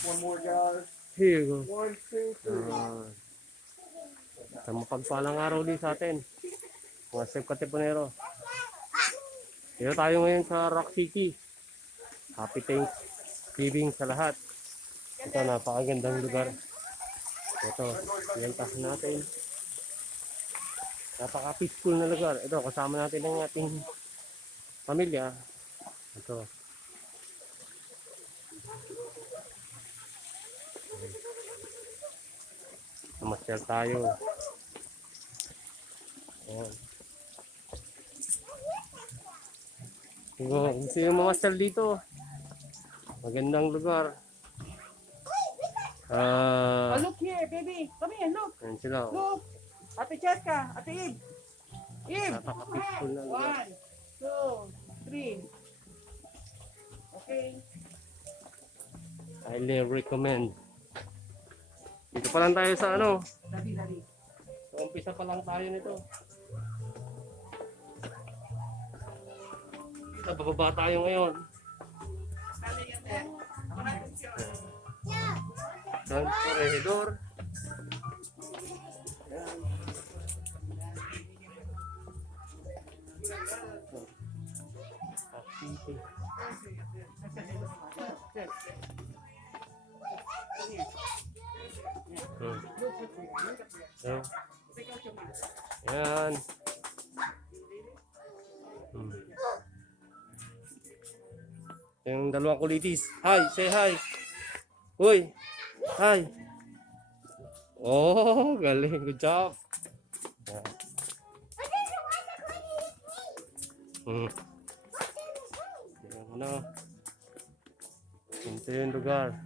One more, guys. Here you go. 1, 2, 3. Sa mapagpalang araw din sa atin. Mga Chef Katipunero. Dito tayo ngayon sa Rock City. Happy Thanksgiving sa lahat. Ito, napakagandang lugar. Ito, pinuntahan natin. Napaka-peaceful na lugar. Ito, kasama natin ang ating pamilya. Ito. Namasyal tayo. Ayan. Gusto yung mamasyal dito. Magandang lugar. Oh, look here, baby. Come here, look. Ayan sila. Look. Ate Cheska, Ate Eve. Eve. Napaka-peaceful na lugar. 1, 2, 3. Okay. Highly recommend. Dito pa lang tayo sa ano. Dali, dali. Umpisa pa lang tayo nito. Sa bababa tayo ngayon. San Corregidor. Yan. Yung dalawang kulitis. Hi, say hi. Uy. Hi. Oh, galing. Good job. Yan. Yan, ano. Ito yung lugar.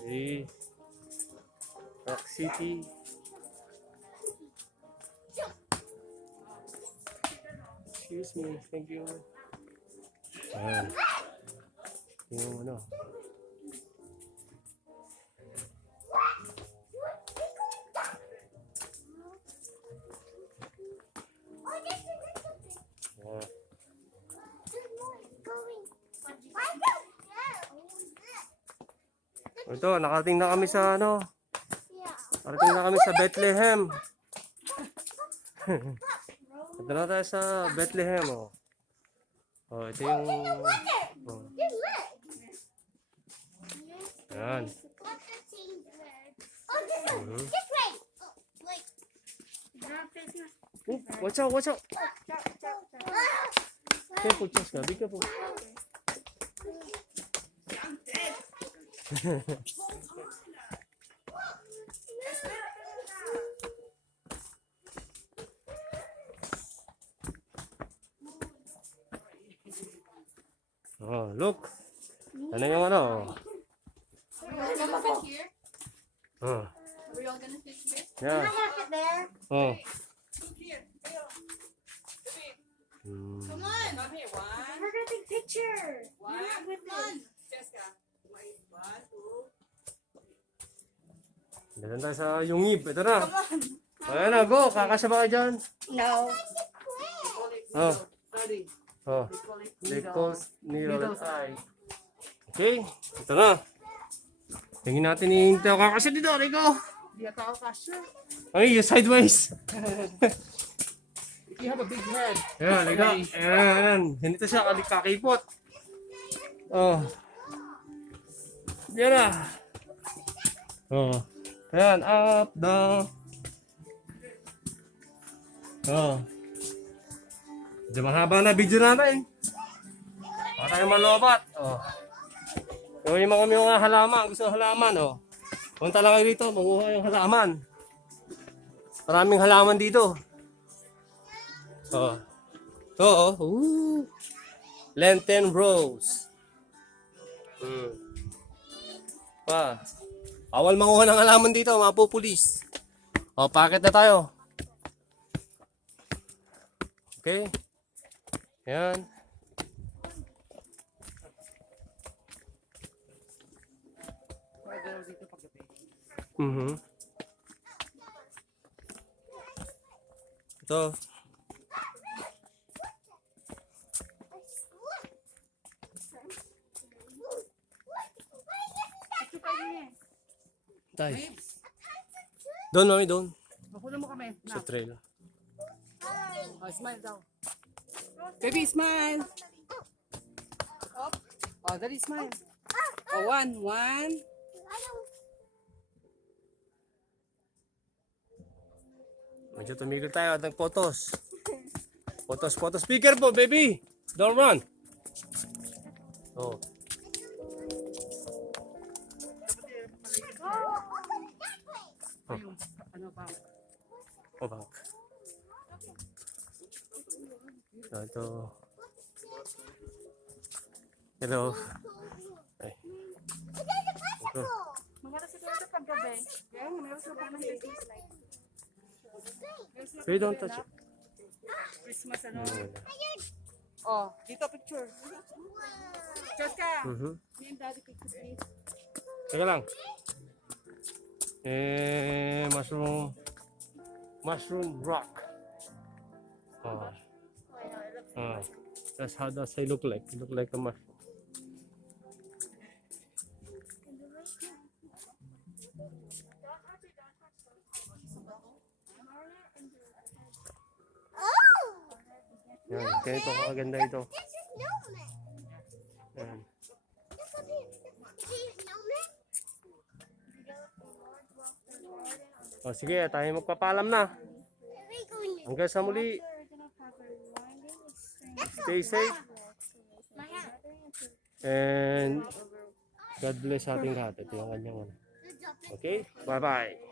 Okay. Rock City. Excuse me, thank you. Ayan. Yung ano. Ayan. Ito, nakarating na kami sa ano. Nakarating na kami sa Bethlehem. Ito na tayo sa Bethlehem, oh. Oh, ito yung... Oh. Ayan. Watch out, watch out. Careful, Cheska. Be careful. Oh, look. Ano yung ano? Oh. Are we all gonna sit here? Yeah. Oh. Come on. Come here. One. We're gonna take picture. One. One. Jessica. Wait. 1, 2. Dalan tayo sa Yungib. Ito na. Ayan na, go. Kakasya ba kayo dyan? No. Oh. Daddy. Oh. They They call it call needle Needle's eye. Okay. Ito na. Tingin natin yung kakasya dito. Rico. Di ako kasya. Ay, sideways. If you have a big head. Ayan, Rico. Ayan. Ganito siya kakipot. Oh. Yan na. Oh. Ayan, up, down. Oh. Medyo mahaba na video natin. Para tayo malobat. Oh. Gawin mo kami yung halaman. Gusto ng halaman, oh. Punta lang kayo dito, manguha yung halaman. Maraming halaman dito. Oh. Ito, oh. Ooh. Lenten rose. Pa. Bawal manguha ng halaman dito, mga pupulis. O, packet na tayo. Okay. Yan. Ito. Picture kayo niya. Tay. Doon, mami, doon. Makunan mo kami. Sa trail. Oh, smile daw. Baby, smile. Up. Oh, dali, smile. Oh, one. Medyo tumigil tayo at nag-photos. Photos. Speaker po, baby. Don't run. Oh. Ano ba? Oh, bank. Ito. Hello. Ay. Ito. Mamara si Tito paggabi. Yan, mamara sa mga Hey, don't touch it. Christmas ano. Oh, dito picture. Cheska. Me and daddy picture please. Teka lang. Mushroom rock. Oh. That's how does it look like? It look like a mushroom. Yan, ganito kaganda ito. Yan. O sige, tayo magpapaalam na. Hanggang sa muli. Stay safe. And God bless ating lahat. Ito yung kanyang. Okay? Bye-bye.